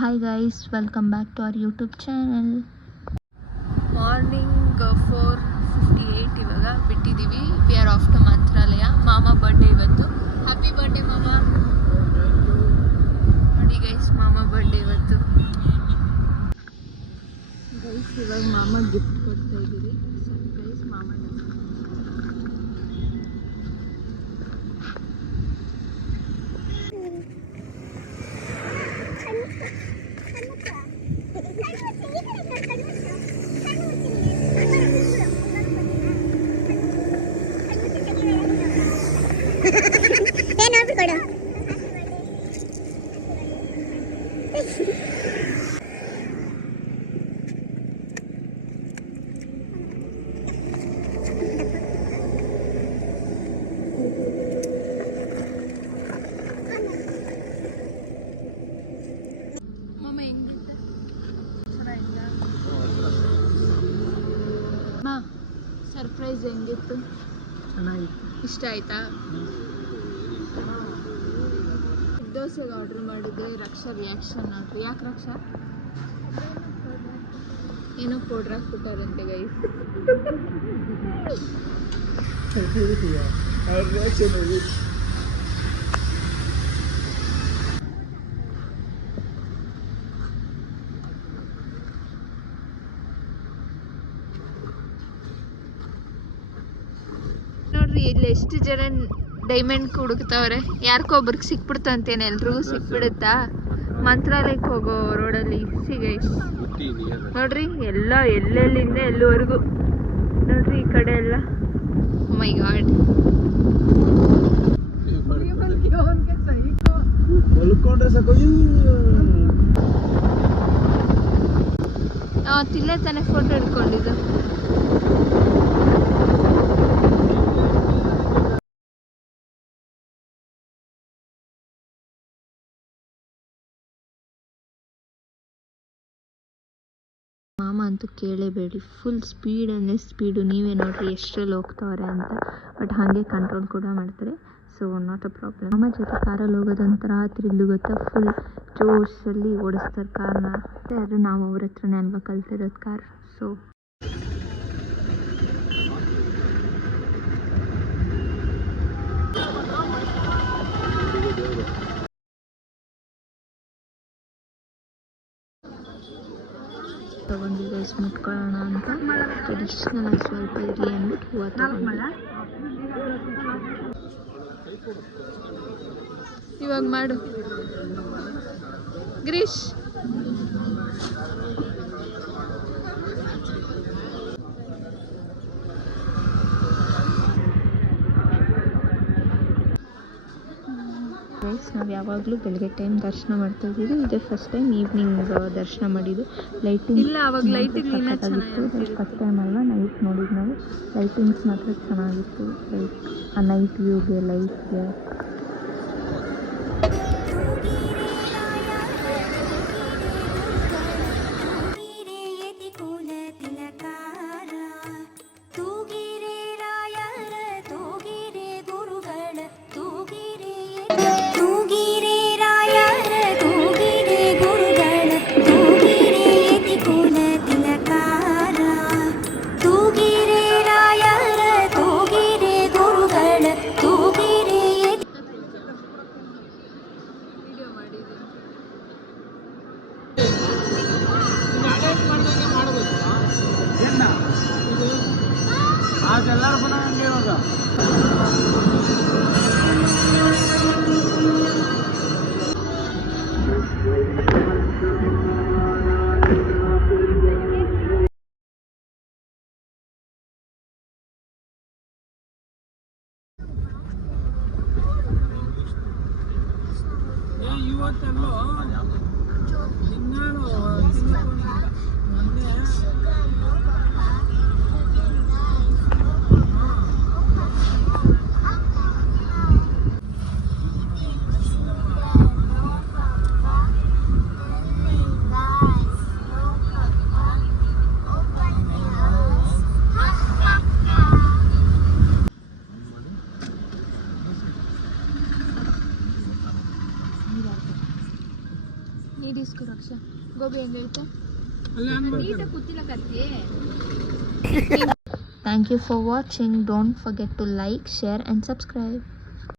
Hi guys, welcome back to our YouTube channel. Morning 4:58 ಇವಾಗ ಬಿಟ್ಟಿದ್ದೀವಿ. We are of to ಮಂತ್ರಾಲಯ. ಮಾಮ birthday ಇವತ್ತು. Happy birthday ಮಾಮ. ನೋಡಿ guys, ಮಾಮ ಬರ್ಡೇ ಇವತ್ತು. ಗೈಸ್ ಇವಾಗ ಮಾಮ ಗಿಫ್ಟ್ ಕೊಡ್ತಾ ಇದ್ದೀವಿ. ಸರ್ಪ್ರೈಸ್ ಮಾಮ. ಸರ್ಪ್ರೈಸ್ ಹೆಂಗಿತ್ತು? ಚೆನ್ನಾಗಿತ್ತು. ಇಷ್ಟ ಆಯ್ತಾ? ದೋಸೆಗೆ ಆರ್ಡರ್ ಮಾಡಿದ್ದೆ. ರಕ್ಷಾ ರಿಯಾಕ್ಷನ್ ನೋಡ್ರಿ. ಯಾಕೆ ರಕ್ಷಾ? ಏನೋ ಪೌಡ್ರ್ ಹಾಕ್ಬಿಟ್ಟಾರಂತೆ ಗೈಸ್. ನೋಡ್ರಿ ಇಲ್ಲಿ ಎಷ್ಟು ಜನ ಡೈಮಂಡ್ ಹುಡುಕ್ತಾವ್ರೆ. ಯಾರಿಗೊಬ್ರಿಗೆ ಸಿಕ್ಬಿಡ್ತಂತೇನೆ, ಎಲ್ರಿಗೂ ಸಿಕ್ಬಿಡುತ್ತಾ? ಮಂತ್ರಾಲಯಕ್ಕೆ ಹೋಗೋ ರೋಡಲ್ಲಿ ಗೈಸ್ ನೋಡ್ರಿ, ಎಲ್ಲ ಎಲ್ಲೆಲ್ಲಿಂದ ಎಲ್ಲಿವರೆಗೂ ನೋಡ್ರಿ. ಈ ಕಡೆ ಎಲ್ಲ ಮೈ ಗಾಡ್, ತಿಲ್ಲೇ ತಾನೆ ಫೋಟೋ ಹಿಡ್ಕೊಂಡಿದ್ದು. ಮಾಮ ಅಂತೂ ಕೇಳೇಬೇಡಿ, ಫುಲ್ ಸ್ಪೀಡ್ ಅಂದರೆ ಸ್ಪೀಡು. ನೀವೇ ನೋಡ್ರಿ ಎಷ್ಟರಲ್ಲಿ ಹೋಗ್ತಾವ್ರೆ ಅಂತ. ಬಟ್ ಹಾಗೆ ಕಂಟ್ರೋಲ್ ಕೂಡ ಮಾಡ್ತಾರೆ, ಸೊ ನಾಟ್ ಅ ಪ್ರಾಬ್ಲಮ್. ಮಾಮ ಜೊತೆ ಕಾರಲ್ಲಿ ಹೋಗೋದೊಂಥರ ಥ್ರಿಲ್ಲು ಗೊತ್ತಾ. ಫುಲ್ ಜೋಶಲ್ಲಿ ಓಡಿಸ್ತಾರೆ ಕಾರ್ನ. ಅದು ನಾವು ಅವ್ರ ಹತ್ರನೇ ಅಲ್ವಾ ಕಲ್ತಿರೋದು ಕಾರ್. ಸೊ ತಗೊಂಡು ಗೈಸ್ ಮುಟ್ಕೊಳ್ಳೋಣ ಅಂತ. ಟ್ರೆಡಿಷ್ನಲ್ ಆಗಿ ಸ್ವಲ್ಪ ಇರಲಿ ಅಂದ್ಬಿಟ್ಟು ಹೂವು ತಗೊಂಡು. ಇವಾಗ ಮಾಡು ಗಿರೀಶ್. ನಾವು ಯಾವಾಗಲೂ ಬೆಳಗ್ಗೆ ಟೈಮ್ ದರ್ಶನ ಮಾಡ್ತಾ ಇದ್ದೀವಿ. ಇದೇ ಫಸ್ಟ್ ಟೈಮ್ ಈವ್ನಿಂಗ್ ದರ್ಶನ ಮಾಡಿದ್ದು. ಲೈಟಿಂಗ್ ಇಲ್ಲ, ಅವಾಗ ಲೈಟಿಂಗ್ ಫಸ್ಟ್ ಟೈಮ್ ಅಲ್ಲ, ನೈಟ್ ನೋಡಿದ್ದು ನಾವು. ಲೈಟಿಂಗ್ಸ್ ಮಾತ್ರ ಚೆನ್ನಾಗಿತ್ತು. ಲೈಕ್ ಆ ನೈಟ್ ವ್ಯೂಗೆ, ಲೈಟ್ಗೆ. ಇಸ್ಕೊ ರಕ್ಷಾ ಗೋಬಿ ಹೆಂಗೈತೆ ನೀಟಾಗಿ ಕೂತಿಲ್ಲ ಕತ್ತಿ Thank you for watching. Don't forget to like, share and subscribe.